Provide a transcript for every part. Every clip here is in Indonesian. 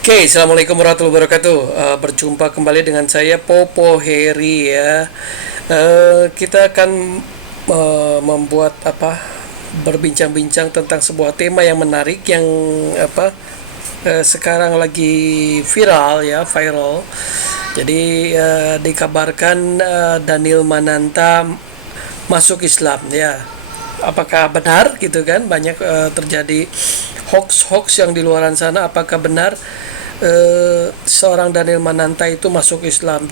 Oke, Assalamualaikum warahmatullahi wabarakatuh. Berjumpa kembali dengan saya Popo Heri ya. Kita akan membuat berbincang-bincang tentang sebuah tema yang menarik yang sekarang lagi viral. Jadi dikabarkan Daniel Mananta masuk Islam ya. Apakah benar gitu kan? Banyak terjadi hoax yang di luaran sana. Apakah benar seorang Daniel Mananta itu masuk Islam?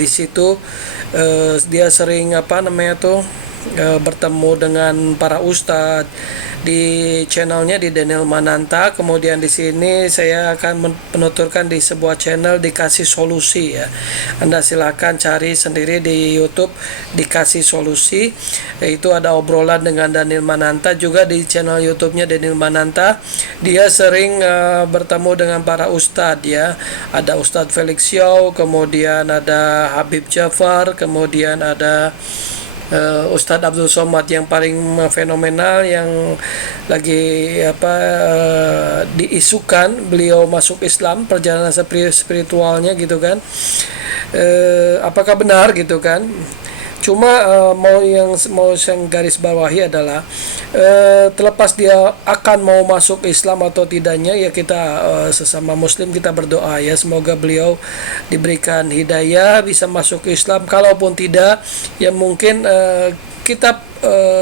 Di situ dia sering bertemu dengan para ustadz di channelnya di Daniel Mananta. Kemudian di sini saya akan menuturkan di sebuah channel Dikasih Solusi ya. Anda silakan cari sendiri di YouTube Dikasih Solusi. Itu ada obrolan dengan Daniel Mananta juga di channel YouTube-nya Daniel Mananta. Dia sering bertemu dengan para ustadz ya. Ada Ustadz Felix Yao, kemudian ada Habib Jafar, kemudian ada Ustadz Abdul Somad yang paling fenomenal yang lagi diisukan beliau masuk Islam, perjalanan spiritualnya gitu kan. Apakah benar gitu kan? Cuma mau yang garis bawahi adalah terlepas dia akan mau masuk Islam atau tidaknya ya, kita sesama muslim kita berdoa ya, semoga beliau diberikan hidayah bisa masuk Islam. Kalaupun tidak ya mungkin kita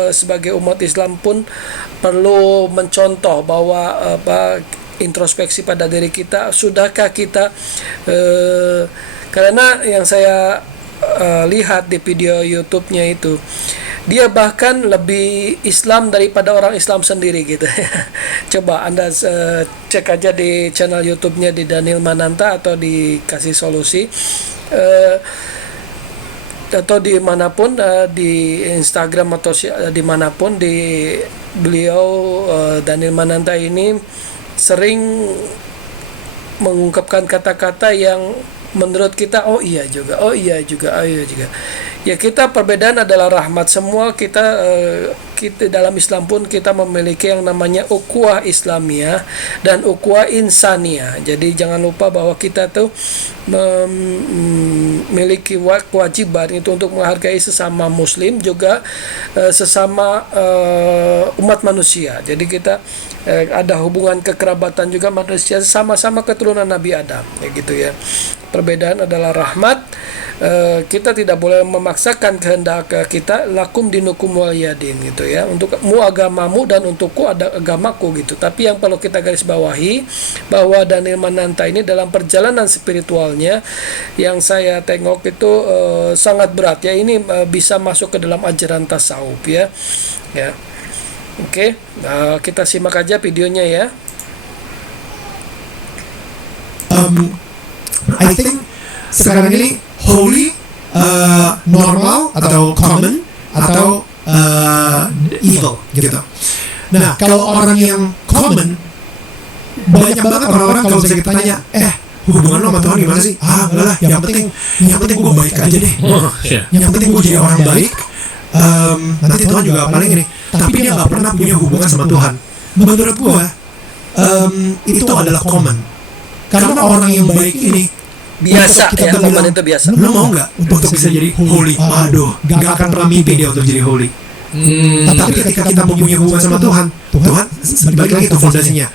sebagai umat Islam pun perlu mencontoh bahwa introspeksi pada diri kita, sudahkah kita karena yang saya lihat di video YouTube-nya itu, dia bahkan lebih Islam daripada orang Islam sendiri gitu. Coba Anda cek aja di channel YouTube-nya di Daniel Mananta atau di Kasih Solusi, atau dimanapun, di Instagram atau dimanapun, di beliau Daniel Mananta ini sering mengungkapkan kata-kata yang menurut kita oh iya juga ya. Kita perbedaan adalah rahmat. Semua kita dalam Islam pun kita memiliki yang namanya ukhuwah Islamiyah dan ukhuwah insaniyah. Jadi jangan lupa bahwa kita tuh memiliki kewajiban itu untuk menghargai sesama muslim, juga sesama umat manusia. Jadi kita ada hubungan kekerabatan juga manusia, sama-sama keturunan Nabi Adam ya gitu ya. Perbedaan adalah rahmat. Kita tidak boleh memaksakan kehendak kita, lakum dinukum waliyadin gitu ya, untukmu agamamu dan untukku ada agamaku gitu. Tapi yang perlu kita garis bawahi bahwa Daniel Mananta ini dalam perjalanan spiritualnya yang saya tengok itu sangat berat ya. Ini bisa masuk ke dalam ajaran tasawuf ya. Oke, kita simak aja videonya ya. I think sekarang ini holy, normal atau common atau evil gitu. Nah, kalau orang yang common, banyak banget orang-orang kalau misalnya kita tanya, hubungan lo sama Tuhan gimana sih? Enggak lah, yang penting gue baik aja deh. Yang penting gue jadi orang baik. Nanti Tuhan juga paling ini. Tapi dia nggak pernah punya hubungan sama Tuhan. Menurut gue, itu adalah common. Karena orang yang baik ini biasa ya, bilang, itu biasa. Lo mau nggak untuk bisa jadi holy? Aduh, gak akan pernah mimpi dia untuk jadi holy. Tapi ketika kita mempunyai hubungan sama Tuhan balik lagi itu fondasinya.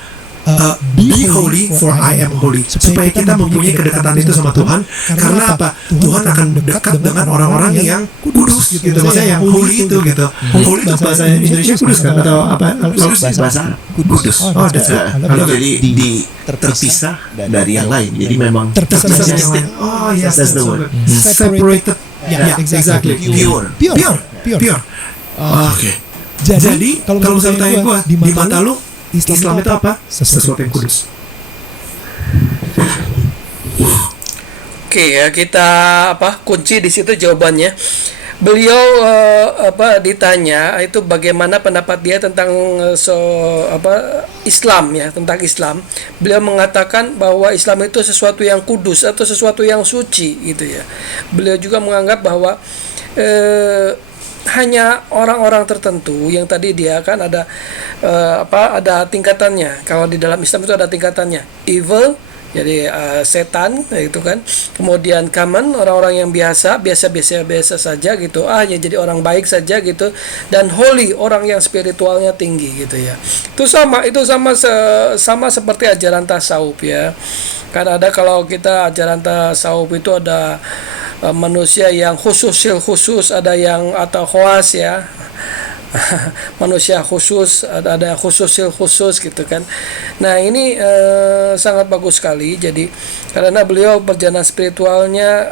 Be holy for I am holy. Supaya kita mempunyai kedekatan itu sama Tuhan. Karena apa? Tuhan akan dekat dengan orang-orang yang kudus gitu. Maksudnya yang holy itu gitu. Holy itu bahasa Indonesia kudus kan? Atau apa? Bahasa kudus. Kalau jadi terpisah dari yang lain. Jadi memang terpisah dari yang lain. Oh yes, that's the word. Separated. Yeah, exactly. Pure. Oke. Jadi kalau misalnya tanya gue, di mata lu Islam itu apa? Sesuatu yang kudus. Oke ya, kita kunci di situ jawabannya. Beliau ditanya itu bagaimana pendapat dia tentang Islam ya, tentang Islam. Beliau mengatakan bahwa Islam itu sesuatu yang kudus atau sesuatu yang suci gitu ya. Beliau juga menganggap bahwa hanya orang-orang tertentu yang tadi dia kan ada ada tingkatannya. Kalau di dalam Islam itu ada tingkatannya, evil, Jadi setan itu kan. Kemudian common, orang-orang yang biasa saja gitu. Ya jadi orang baik saja gitu. Dan holy, orang yang spiritualnya tinggi gitu ya. Itu sama seperti ajaran tasawuf ya. Karena ada, kalau kita ajaran tasawuf itu ada manusia yang khusus, ada yang atau khawas ya. Manusia khusus, ada khusus gitu kan. Nah ini sangat bagus sekali. Jadi karena beliau perjalanan spiritualnya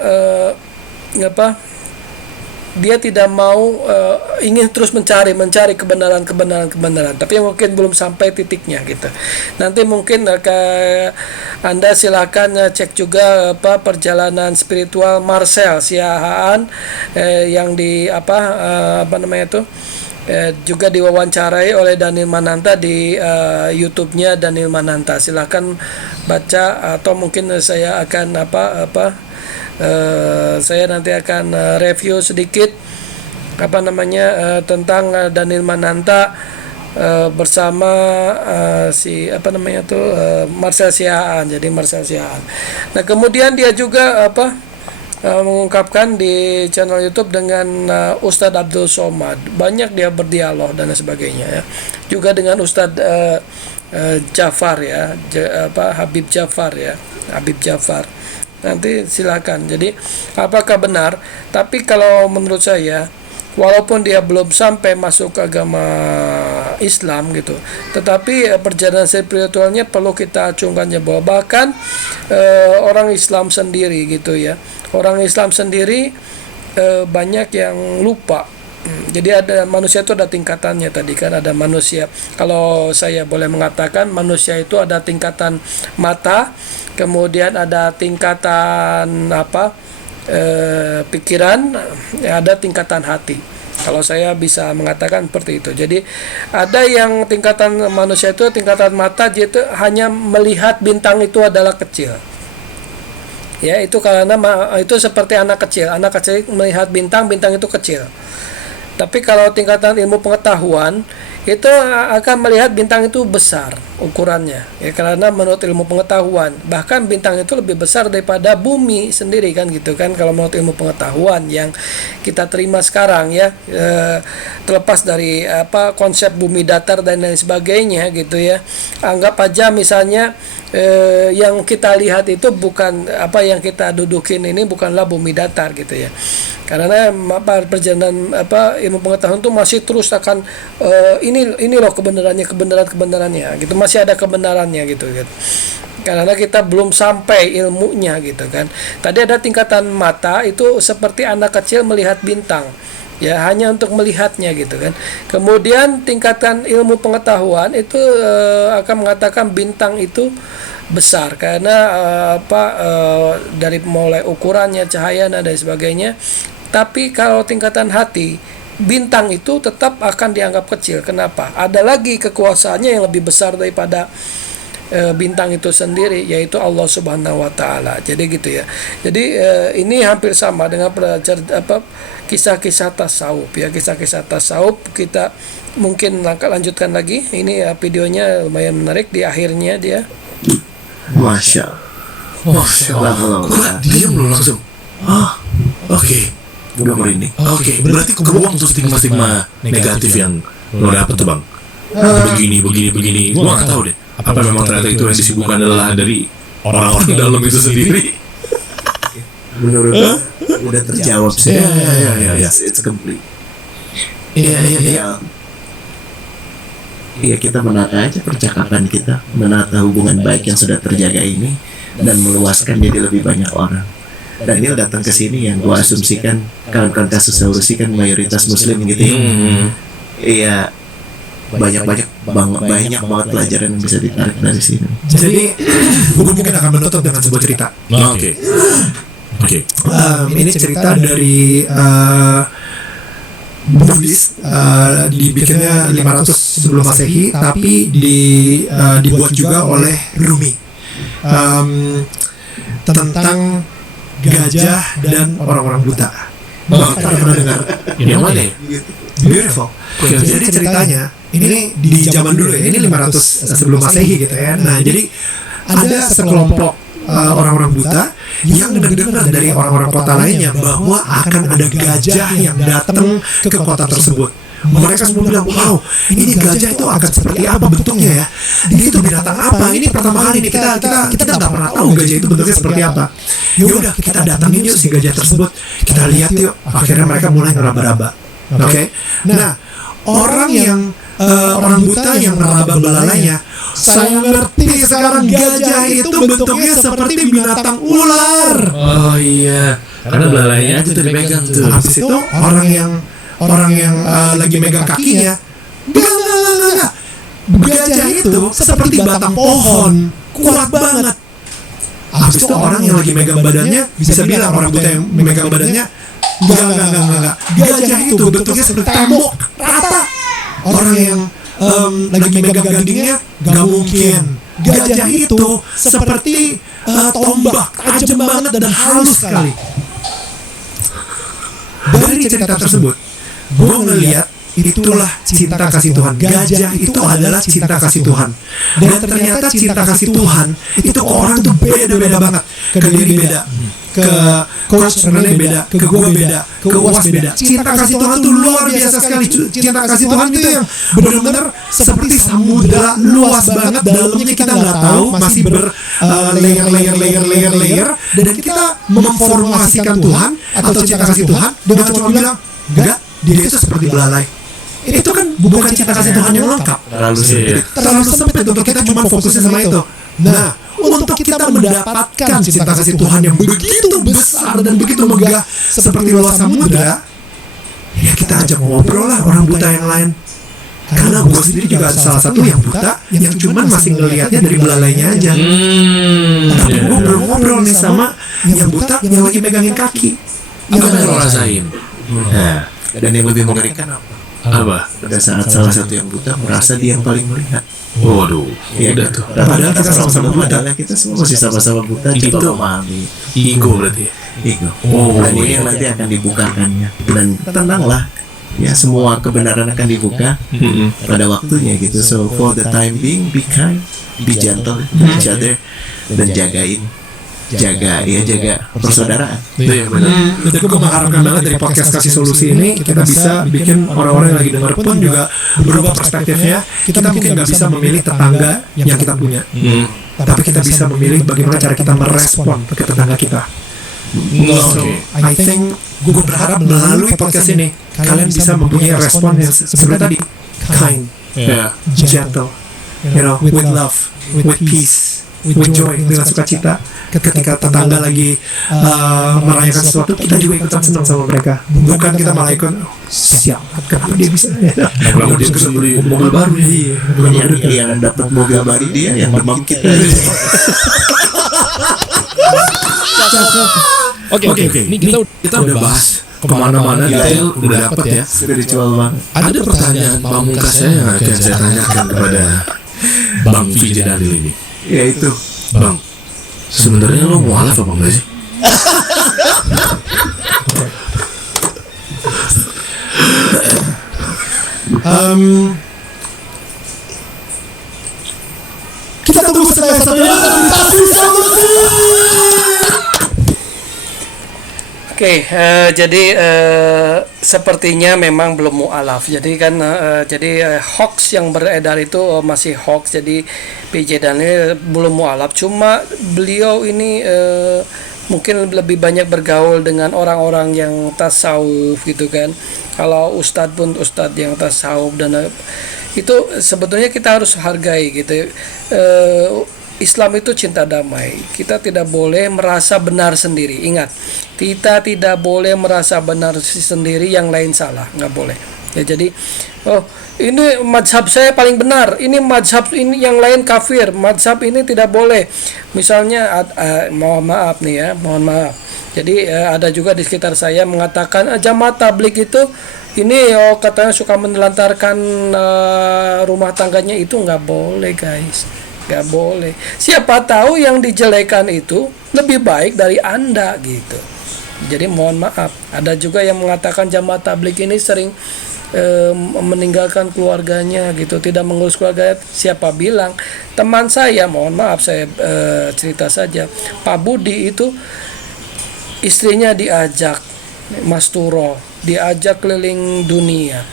dia tidak mau ingin terus mencari kebenaran, tapi mungkin belum sampai titiknya gitu. Nanti mungkin Anda silakan cek juga perjalanan spiritual Marcel Siahaan yang di juga diwawancarai oleh Daniel Mananta di YouTube-nya Daniel Mananta. Silakan baca, atau mungkin saya akan saya nanti akan review sedikit tentang Daniel Mananta bersama Marcel Siahaan. Jadi Marcel Siahaan. Nah, kemudian dia juga mengungkapkan di channel YouTube dengan Ustadz Abdul Somad. Banyak dia berdialog dan sebagainya ya. Juga dengan Ustadz Jafar ya, Habib Jafar. Nanti silakan. Jadi apakah benar? Tapi kalau menurut saya, walaupun dia belum sampai masuk ke agama Islam gitu, tetapi perjalanan spiritualnya perlu kita acungkan jempol. Bahkan orang Islam sendiri gitu ya, orang Islam sendiri banyak yang lupa. Jadi ada manusia itu ada tingkatannya tadi kan, ada manusia, kalau saya boleh mengatakan, manusia itu ada tingkatan mata, kemudian ada tingkatan pikiran, ada tingkatan hati. Kalau saya bisa mengatakan seperti itu. Jadi ada yang tingkatan manusia itu tingkatan mata, yaitu hanya melihat bintang itu adalah kecil. Ya, itu karena itu seperti anak kecil melihat bintang itu kecil. Tapi kalau tingkatan ilmu pengetahuan itu akan melihat bintang itu besar ukurannya ya, karena menurut ilmu pengetahuan bahkan bintang itu lebih besar daripada bumi sendiri kan gitu kan, kalau menurut ilmu pengetahuan yang kita terima sekarang ya, terlepas dari konsep bumi datar dan lain sebagainya gitu ya. Anggap aja misalnya yang kita lihat itu bukan yang kita dudukin ini bukanlah bumi datar gitu ya, karena perjalanan ilmu pengetahuan itu masih terus akan ini loh kebenarannya gitu, masih ada kebenarannya gitu. Karena kita belum sampai ilmunya gitu kan. Tadi ada tingkatan mata itu seperti anak kecil melihat bintang ya, hanya untuk melihatnya gitu kan. Kemudian tingkatan ilmu pengetahuan itu akan mengatakan bintang itu besar karena dari mulai ukurannya, cahaya dan sebagainya. Tapi kalau tingkatan hati, bintang itu tetap akan dianggap kecil. Kenapa? Ada lagi kekuasaannya yang lebih besar daripada bintang itu sendiri, yaitu Allah Subhanahu wa taala. Jadi gitu ya. Jadi ini hampir sama dengan kisah-kisah tasawuf ya, kisah-kisah tasawuf. Kita mungkin lanjutkan lagi. Ini videonya lumayan menarik di akhirnya dia. Masya Allah. Diam loh langsung. Oke. Gue merinding. Oke, berarti kebuang tuh stigma-stigma negatif yang lo dapet tuh bang. Begini. Gue gak tahu deh. Apa memang ternyata itu yang disibukkan adalah dari orang-orang dalam itu sendiri? Menurut gue udah terjawab sih. Iya. It's complete. Iya. Iya, kita menata aja percakapan kita, menata hubungan baik yang sudah terjaga ini dan meluaskan jadi lebih banyak orang. Daniel datang ke sini yang gua asumsikan kawan-kawan kasus solusi kan mayoritas muslim gitu ya. Iya, banyak banget pelajaran yang bisa ditarik dari sini. Jadi gue mungkin akan menutup dengan sebuah cerita. Oke. Ini cerita dari Buddhis, dibikinnya 500 sebelum Masehi, tapi dibuat juga oleh Rumi, tentang gajah dan orang-orang buta. Pernah dengar? Yang mana? Beautiful. Jadi ceritanya ini di zaman dulu ya, ini 500 sebelum Masehi gitu ya. Nah, jadi ada sekelompok orang-orang buta yang mendengar dari orang-orang kota lainnya bahwa akan ada gajah yang datang ke kota tersebut. Mereka semua bilang, wow, ini gajah itu akan seperti apa bentuknya ya? Ini itu binatang apa? Ini pertama kali ini kita nggak pernah tahu gajah itu bentuknya seperti apa. Ya udah, kita datangin yuk si gajah tersebut. Kita lihat yuk. Akhirnya mereka mulai ngeraba-raba. Oke. Nah, orang buta yang meraba belalainya, saya ngerti sekarang gajah itu bentuknya seperti binatang ular. Oh iya, karena belalainya aja tuh dipegang tuh. Habis itu orang yang lagi megang kakinya, enggak. Gajah itu seperti batang pohon, kuat banget. Habis itu orang yang lagi megang badannya bisa bilang, orang buta yang megang badannya, enggak. Gajah itu bentuknya seperti tembok, rata. Orang yang lagi megang gadingnya, gak mungkin. Gajah itu seperti tombak, tajam banget dan halus sekali. Dari cerita tersebut, gue ngeliat itulah cinta kasih Tuhan. Gajah itu adalah cinta kasih Tuhan. Dan ternyata cinta kasih Tuhan itu ke orang tuh beda-beda banget. Ke diri beda, ke Coach Rene beda, ke gue beda, ke Uwas beda. Cinta kasih Tuhan tuh luar biasa sekali. Cinta kasih Tuhan itu yang benar-benar seperti samudra, luas banget. Dalamnya kita nggak tahu, masih layer. Dan kita memformulasikan Tuhan atau cinta kasih Tuhan dengan cuma bilang, enggak, dia itu seperti belalai. Itu kan bukan cinta kasih Tuhan yang lengkap. Terlalu sempit untuk kita cuma fokusnya sama itu. Nah, untuk kita mendapatkan cinta kasih Tuhan yang begitu besar dan begitu megah seperti luas samudra, ya kita ajak ngobrol lah orang buta yang lain. Karena gue sendiri juga salah satu yang buta, yang cuman masih ngelihatnya dari belalainya aja. Tapi gue belum ngobrol nih sama yang buta yang lagi megangin kaki. Apa yang lo rasain? Nah, dan yang lebih mengerikan Apa? pada saat salah satu yang buta merasa dia yang paling melihat. Waduh, Iya udah kan? tuh. Padahal kita sama-sama buta, kita semua masih sama-sama buta. Coba memahami Ego berarti. ego. Oh, Dan ini iya. yang nanti akan dibukakannya. Dan tenanglah, ya semua kebenaran akan dibuka pada waktunya gitu. So for the time being, be kind, be gentle to each other, dan jaga persaudaraan. Iya benar. Jadi gue mengharapkan banget dari podcast Kasih Solusi ini kita bisa bikin orang-orang yang lagi dengar pun juga berubah perspektifnya. Kita mungkin nggak bisa memilih tetangga yang kita punya, tapi kita bisa memilih bagaimana cara kita merespon ke tetangga kita. So, I think gue berharap melalui podcast ini kalian bisa mempunyai respon yang seperti tadi, kind, Ya. gentle, with love, with peace, with joy, dengan sukacita. Ketika tetangga lagi merayakan sesuatu, kita juga ikutan senang sama mereka. Bukan kita malah ikut, siap, kenapa dia bisa? Kalau dia bisa beli mobil baru ya. Iya, Yang dapat mobil baru dia, yang demam kita. Oke. Ini kita udah bahas kemana-mana, detail udah dapet ya. Spiritual banget. Ada pertanyaan pamungkas saya yang akan saya tanyakan kepada Bang VJ Daniel ini. Yaitu, Bang, sebenarnya lo mualaf apa enggak sih? Kita tunggu setelah satu Kasih Solusi. Oke, jadi sepertinya memang belum mualaf. Jadi kan hoax yang beredar itu masih hoax. Jadi PJ Daniel belum mualaf. Cuma beliau ini mungkin lebih banyak bergaul dengan orang-orang yang tasawuf gitu kan. Kalau ustadz pun ustadz yang tasawuf dan itu sebetulnya kita harus hargai gitu. Islam itu cinta damai. Kita tidak boleh merasa benar sendiri. Ingat, kita tidak boleh merasa benar sendiri, yang lain salah. Nggak boleh. Ya, jadi, ini mazhab saya paling benar. Ini mazhab ini yang lain kafir. Mazhab ini tidak boleh. Misalnya, mohon maaf nih ya, mohon maaf. Jadi ada juga di sekitar saya mengatakan jamaah tabligh itu ini katanya suka menelantarkan rumah tangganya. Itu nggak boleh, guys. Gak boleh. Siapa tahu yang dijelekan itu lebih baik dari Anda gitu. Jadi mohon maaf. Ada juga yang mengatakan jamaah tabligh ini sering meninggalkan keluarganya gitu, tidak mengurus keluarga. Siapa bilang? Teman saya, mohon maaf saya cerita saja, Pak Budi itu istrinya diajak, Mas Turo diajak keliling dunia,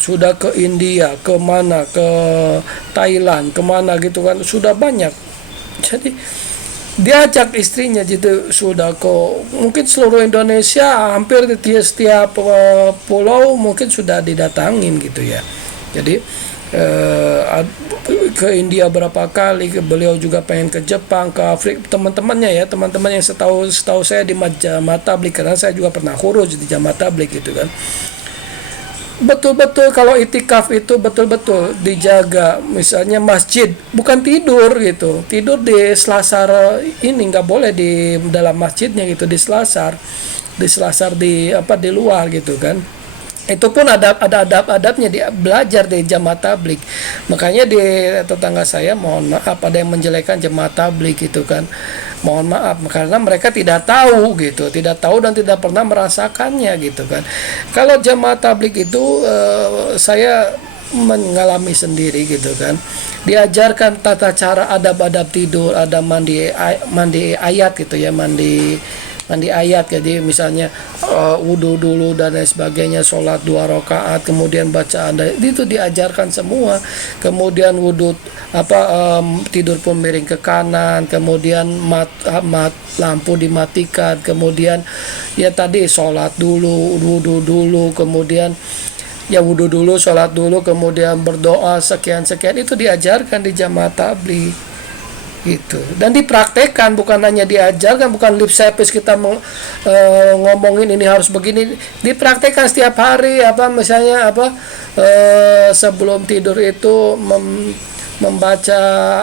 sudah ke India, kemana, ke Thailand, kemana gitu kan, sudah banyak. Jadi diajak istrinya gitu, sudah ke mungkin seluruh Indonesia, hampir di setiap pulau mungkin sudah didatangin gitu ya. Jadi ke India berapa kali, beliau juga pengen ke Jepang, ke Afrika, teman-temannya ya, teman-teman yang setahu saya di Jamaah Tabligh, karena saya juga pernah khuruj di Jamaah Tabligh gitu kan. Betul-betul kalau itikaf itu betul-betul dijaga, misalnya masjid bukan tidur gitu, tidur di selasar ini nggak boleh di dalam masjidnya gitu, di selasar di di luar gitu kan. Itu pun ada adab-adabnya, dia belajar di Jamaah Tabligh. Makanya di tetangga saya, mohon maaf, ada yang menjelekan Jamaah Tabligh gitu kan, mohon maaf, karena mereka tidak tahu gitu, tidak tahu dan tidak pernah merasakannya gitu kan. Kalau Jamaah Tabligh itu saya mengalami sendiri gitu kan, diajarkan tata cara adab-adab tidur, ada mandi ayat gitu ya, mandi ayat. Jadi misalnya wudhu dulu dan lain sebagainya, sholat 2 rakaat, kemudian bacaan itu diajarkan semua. Kemudian wudhu tidur pun miring ke kanan, kemudian lampu dimatikan, kemudian ya tadi sholat dulu, wudhu dulu, kemudian ya wudhu dulu, sholat dulu, kemudian berdoa sekian itu diajarkan di Jamaah Tabligh gitu, dan dipraktekkan, bukan hanya diajarkan, bukan lip service kita ngomongin ini harus begini, dipraktekkan setiap hari. Misalnya sebelum tidur itu membaca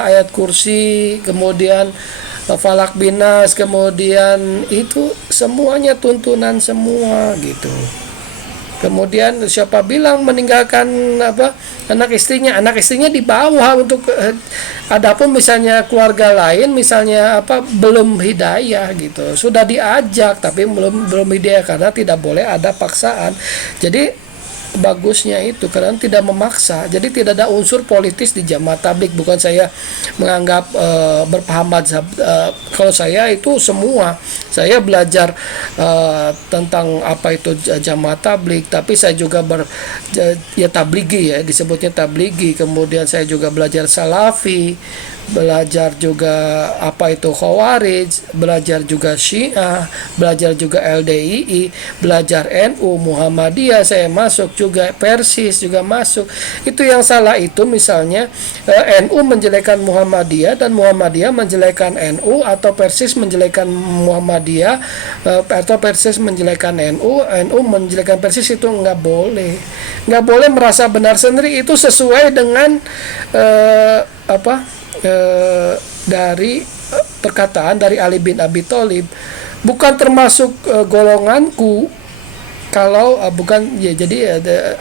ayat kursi, kemudian falak binas, kemudian itu semuanya tuntunan semua gitu. Kemudian siapa bilang meninggalkan anak istrinya di bawah untuk adapun misalnya keluarga lain, misalnya belum hidayah gitu, sudah diajak tapi belum hidayah, karena tidak boleh ada paksaan. Jadi bagusnya itu karena tidak memaksa, jadi tidak ada unsur politis di Jamaah Tabligh. Bukan saya menganggap berpaham mazhab, kalau saya itu semua, saya belajar tentang apa itu Jamaah Tabligh, tapi saya juga tablighi ya, disebutnya tablighi. Kemudian saya juga belajar salafi, belajar juga apa itu Khawarij, belajar juga Syiah, belajar juga LDII, belajar NU, Muhammadiyah, saya masuk juga, Persis juga masuk. Itu yang salah itu misalnya NU menjelekan Muhammadiyah dan Muhammadiyah menjelekan NU, atau Persis menjelekan Muhammadiyah atau Persis menjelekan NU, NU menjelekan Persis. Itu nggak boleh merasa benar sendiri. Itu sesuai dengan dari perkataan dari Ali bin Abi Thalib, bukan termasuk golonganku kalau bukan ya. Jadi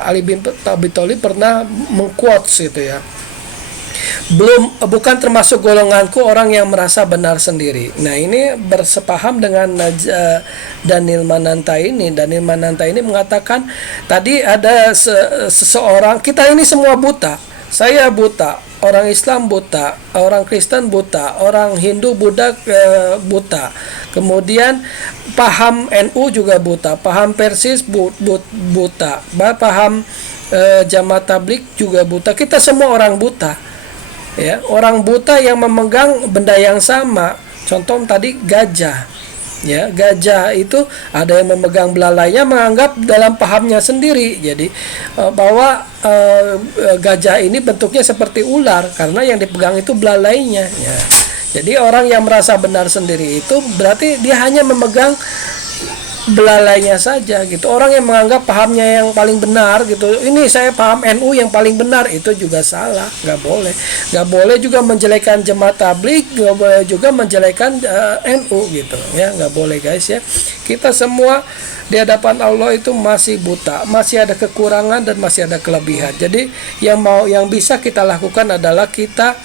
Ali bin Abi Thalib pernah mengquotes itu ya, bukan termasuk golonganku orang yang merasa benar sendiri. Nah, ini bersepaham dengan Daniel Mananta ini. Daniel Mananta ini mengatakan tadi ada seseorang, kita ini semua buta. Saya buta, orang Islam buta, orang Kristen buta, orang Hindu Buddha buta. Kemudian paham NU juga buta, paham Persis buta, paham Jamaah Tabligh juga buta. Kita semua orang buta. Ya, orang buta yang memegang benda yang sama. Contoh tadi gajah. Ya, gajah itu ada yang memegang belalainya, menganggap dalam pahamnya sendiri. Jadi bahwa gajah ini bentuknya seperti ular karena yang dipegang itu belalainya. Ya. Jadi orang yang merasa benar sendiri itu berarti dia hanya memegang belalainya saja gitu. Orang yang menganggap pahamnya yang paling benar gitu, ini saya paham NU yang paling benar, itu juga salah. Nggak boleh juga menjelekan Jamaah Tabligh, nggak boleh juga menjelekan NU gitu ya, nggak boleh guys ya. Kita semua di hadapan Allah itu masih buta, masih ada kekurangan dan masih ada kelebihan. Jadi yang bisa kita lakukan adalah kita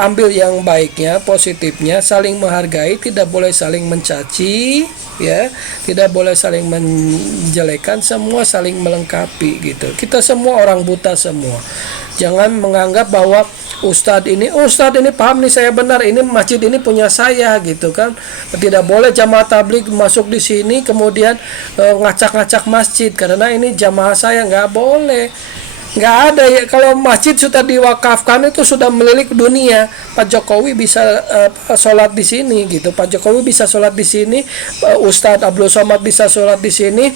ambil yang baiknya, positifnya, saling menghargai, tidak boleh saling mencaci ya, tidak boleh saling menjelekan, semua saling melengkapi gitu. Kita semua orang buta semua. Jangan menganggap bahwa ustadz ini paham nih, saya benar, ini masjid ini punya saya gitu kan. Tidak boleh jamaah tabligh masuk di sini kemudian ngacak-ngacak masjid karena ini jamaah saya, nggak boleh. Nggak ada ya, kalau masjid sudah diwakafkan itu sudah melilik dunia. Pak Jokowi bisa sholat di sini gitu. Pak Jokowi bisa sholat di sini, Ustadz Abdul Somad bisa sholat di sini,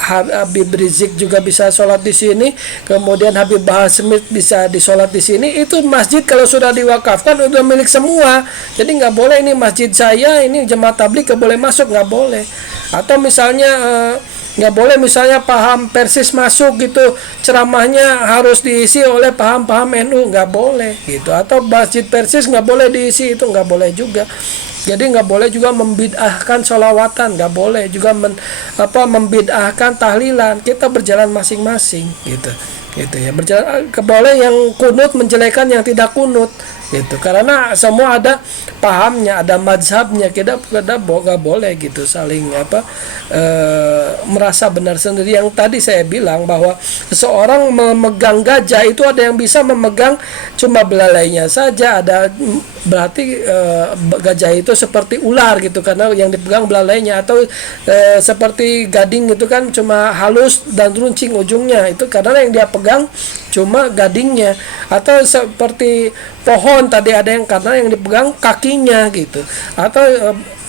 Habib Rizik juga bisa sholat di sini, kemudian Habib Bahar Smith bisa disolat di sini. Itu masjid kalau sudah diwakafkan udah milik semua. Jadi nggak boleh ini masjid saya, ini jemaah tabligh nggak boleh masuk, nggak boleh. Atau misalnya nggak boleh misalnya paham Persis masuk gitu, ceramahnya harus diisi oleh paham-paham NU, nggak boleh gitu. Atau masjid Persis nggak boleh diisi, itu nggak boleh juga. Jadi nggak boleh juga membid'ahkan sholawatan, nggak boleh juga membid'ahkan tahlilan. Kita berjalan masing-masing gitu ya. Berjalan, boleh yang kunut menjelekan yang tidak kunut gitu, karena semua ada pahamnya, ada mazhabnya. Kita nggak boleh gitu saling merasa benar sendiri. Yang tadi saya bilang bahwa seseorang memegang gajah itu ada yang bisa memegang cuma belalainya saja, ada berarti gajah itu seperti ular gitu karena yang dipegang belalainya, atau seperti gading itu kan cuma halus dan runcing ujungnya, itu karena yang dia pegang cuma gadingnya. Atau seperti pohon tadi, ada yang karena yang dipegang kakinya gitu. Atau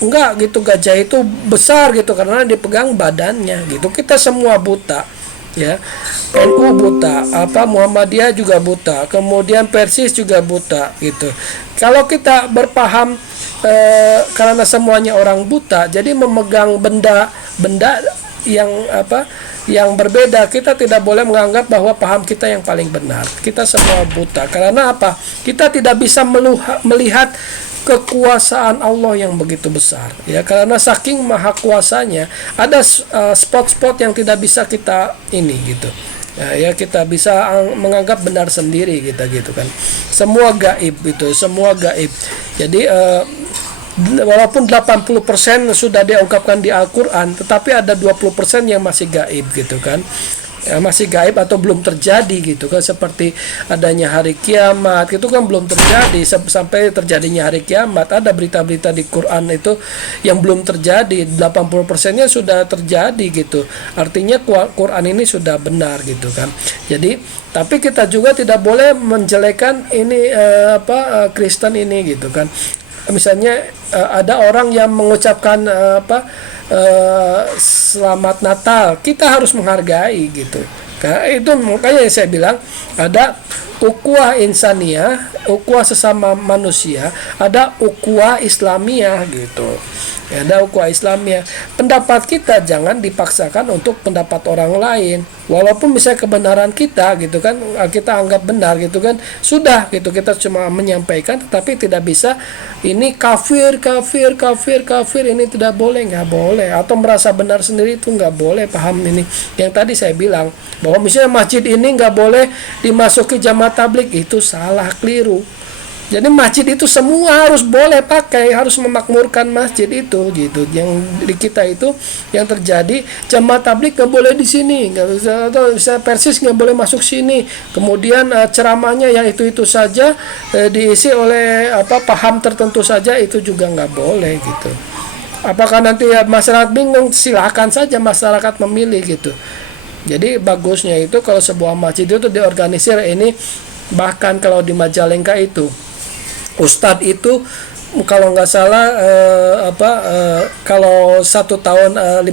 enggak gitu, gajah itu besar gitu karena dipegang badannya gitu. Kita semua buta ya. NU buta, Muhammadiyah juga buta, kemudian Persis juga buta gitu. Kalau kita berpaham karena semuanya orang buta, jadi memegang benda yang berbeda, kita tidak boleh menganggap bahwa paham kita yang paling benar. Kita semua buta. Karena apa? Kita tidak bisa melihat kekuasaan Allah yang begitu besar ya, karena saking maha kuasanya ada spot-spot yang tidak bisa kita ini gitu ya, kita bisa menganggap benar sendiri kita gitu kan. Semua gaib itu, semua gaib. Jadi walaupun 80% sudah diungkapkan di Al-Quran, tetapi ada 20% yang masih gaib gitu kan ya, masih gaib atau belum terjadi gitu kan. Seperti adanya hari kiamat itu kan belum terjadi. Sampai terjadinya hari kiamat ada berita-berita di Quran itu yang belum terjadi, 80%-nya sudah terjadi gitu. Artinya Quran ini sudah benar gitu kan. Jadi tapi kita juga tidak boleh menjelekan ini Kristen ini gitu kan. Misalnya ada orang yang mengucapkan selamat Natal, kita harus menghargai gitu. Karena itu makanya saya bilang ada ukhuwah insaniyah, ukhuwah sesama manusia, ada ukhuwah Islamiyah gitu. Ya, ada ukhuwah Islamiyah. Pendapat kita jangan dipaksakan untuk pendapat orang lain. Walaupun misalnya kebenaran kita gitu kan, kita anggap benar gitu kan, sudah gitu, kita cuma menyampaikan, tetapi tidak bisa ini kafir ini tidak boleh, nggak boleh. Atau merasa benar sendiri itu nggak boleh. Paham ini yang tadi saya bilang bahwa misalnya masjid ini nggak boleh dimasuki jamaah tabligh, itu salah, keliru. Jadi masjid itu semua harus boleh pakai, harus memakmurkan masjid itu gitu. Yang di kita itu yang terjadi, jamaah tabligh nggak boleh di sini, nggak bisa, atau bisa Persis nggak boleh masuk sini. Kemudian ceramahnya yang itu saja diisi oleh paham tertentu saja, itu juga nggak boleh gitu. Apakah nanti masyarakat bingung? Silahkan saja masyarakat memilih gitu. Jadi bagusnya itu kalau sebuah masjid itu diorganisir ini. Bahkan kalau di Majalengka itu Ustadz itu kalau nggak salah kalau 1 tahun 52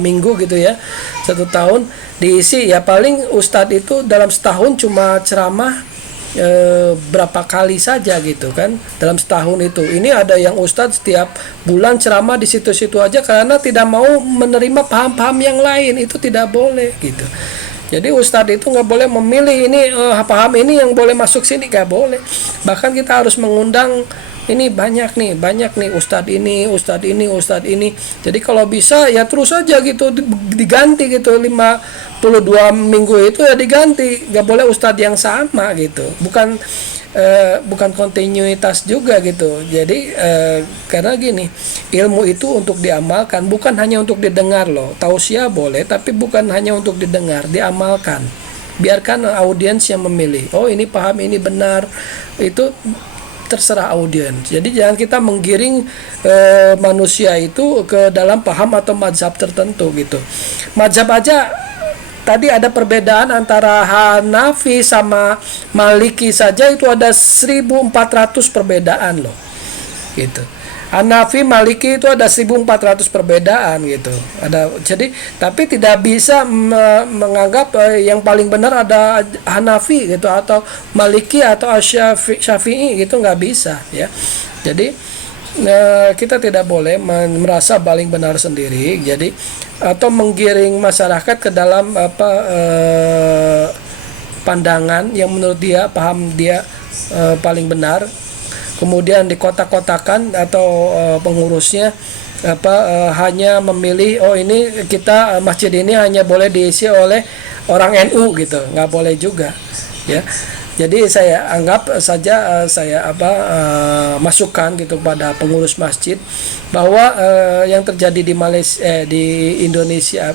minggu gitu ya, 1 tahun diisi ya, paling Ustadz itu dalam setahun cuma ceramah berapa kali saja gitu kan dalam setahun itu. Ini ada yang Ustadz setiap bulan ceramah di situ-situ aja karena tidak mau menerima paham-paham yang lain, itu tidak boleh gitu. Jadi Ustadz itu nggak boleh memilih ini paham ini yang boleh masuk sini, nggak boleh. Bahkan kita harus mengundang ini banyak nih Ustadz ini. Jadi kalau bisa ya terus aja gitu diganti gitu, 52 minggu itu ya diganti, nggak boleh Ustadz yang sama gitu. Bukan bukan kontinuitas juga gitu. Jadi karena gini, ilmu itu untuk diamalkan, bukan hanya untuk didengar loh. Tausiah boleh, tapi bukan hanya untuk didengar, diamalkan. Biarkan audiens yang memilih. Oh, ini paham, ini benar. Itu terserah audiens. Jadi jangan kita menggiring manusia itu ke dalam paham atau mazhab tertentu gitu. Mazhab aja tadi ada perbedaan antara Hanafi sama Maliki saja itu ada 1400 perbedaan loh. Gitu. Hanafi Maliki itu ada 1400 perbedaan gitu. Jadi tapi tidak bisa menganggap yang paling benar ada Hanafi gitu atau Maliki atau Syafi'i gitu, nggak bisa ya. Jadi kita tidak boleh merasa paling benar sendiri, jadi atau menggiring masyarakat ke dalam pandangan yang menurut dia paham dia paling benar, kemudian dikotak-kotakan atau pengurusnya hanya memilih ini kita masjid ini hanya boleh diisi oleh orang NU gitu, nggak boleh juga ya. Jadi saya anggap saja masukan gitu pada pengurus masjid bahwa yang terjadi di Malaysia, di Indonesia,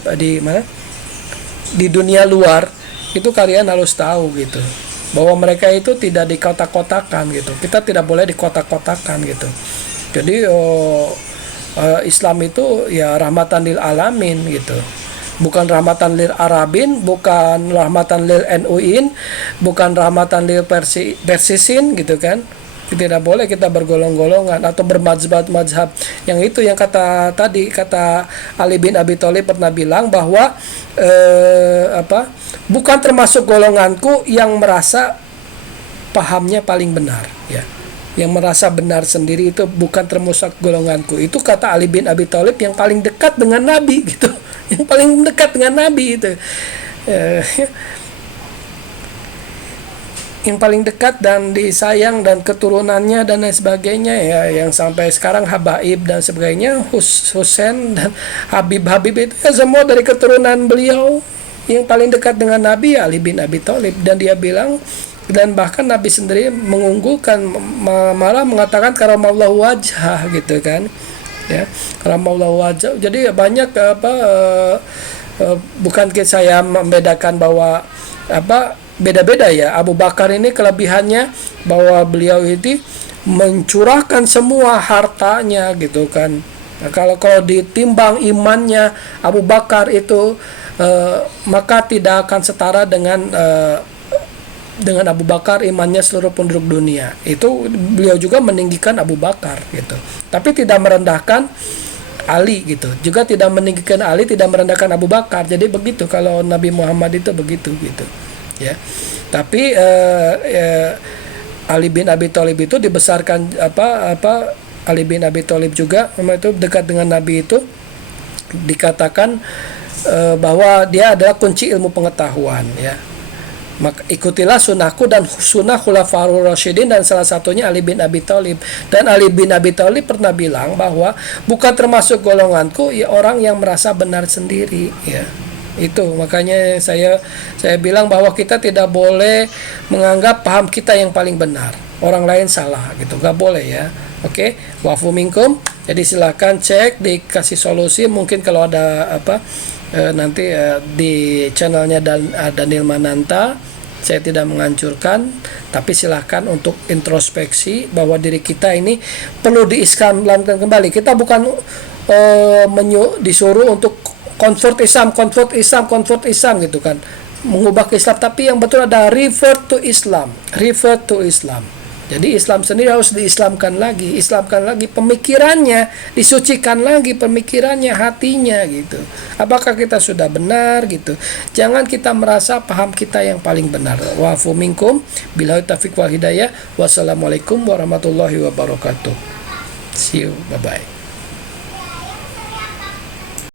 di dunia luar itu kalian harus tahu gitu, bahwa mereka itu tidak dikotak-kotakan gitu. Kita tidak boleh dikotak-kotakan gitu. Jadi Islam itu ya rahmatan lil alamin gitu. Bukan rahmatan lil Arabin, bukan rahmatan lil NU-in, bukan rahmatan lil Persisin gitu kan. Tidak boleh kita bergolong-golongan atau bermazhab-mazhab. Yang itu yang kata Ali bin Abi Thalib pernah bilang bahwa bukan termasuk golonganku yang merasa pahamnya paling benar ya. Yang merasa benar sendiri itu bukan termasuk golonganku. Itu kata Ali bin Abi Thalib yang paling dekat dengan Nabi gitu. Yang paling dekat dengan Nabi itu. Yang paling dekat dan disayang dan keturunannya dan lain sebagainya ya, yang sampai sekarang Habaib dan sebagainya, Husain dan Habib itu ya semua dari keturunan beliau. Yang paling dekat dengan Nabi ya Ali bin Abi Thalib, dan dia bilang, dan bahkan Nabi sendiri mengunggulkan, malah mengatakan karamallahu wajhah gitu kan ya, karamallahu wajhah. Jadi banyak bukan saya membedakan bahwa beda-beda ya. Abu Bakar ini kelebihannya bahwa beliau itu mencurahkan semua hartanya gitu kan. Nah, kalau ditimbang imannya Abu Bakar itu maka tidak akan setara dengan Abu Bakar imannya seluruh penduduk dunia. Itu beliau juga meninggikan Abu Bakar gitu. Tapi tidak merendahkan Ali gitu. Juga tidak meninggikan Ali, tidak merendahkan Abu Bakar. Jadi begitu kalau Nabi Muhammad itu begitu gitu. Ya. Tapi Ali bin Abi Thalib itu dibesarkan Ali bin Abi Thalib juga itu dekat dengan Nabi itu dikatakan bahwa dia adalah kunci ilmu pengetahuan ya. Maka ikutilah sunnahku dan sunnah khulafaur rasyidin, dan salah satunya Ali bin Abi Thalib. Dan Ali bin Abi Thalib pernah bilang bahwa bukan termasuk golonganku ya orang yang merasa benar sendiri ya. Itu makanya saya bilang bahwa kita tidak boleh menganggap paham kita yang paling benar, orang lain salah gitu, nggak boleh ya. Oke, wa'fu minkum. Jadi silakan cek, dikasih solusi mungkin kalau ada nanti di channelnya Daniel Mananta. Saya tidak menghancurkan, tapi silahkan untuk introspeksi bahwa diri kita ini perlu diislamkan kembali. Kita bukan disuruh untuk convert Islam gitu kan, mengubah ke Islam, tapi yang betul ada revert to Islam. Jadi Islam sendiri harus diislamkan lagi pemikirannya, disucikan lagi pemikirannya, hatinya gitu. Apakah kita sudah benar gitu? Jangan kita merasa paham kita yang paling benar. Wa'fu minkum, billahi taufiq wal hidayah. Wassalamualaikum warahmatullahi wabarakatuh. See you, bye bye.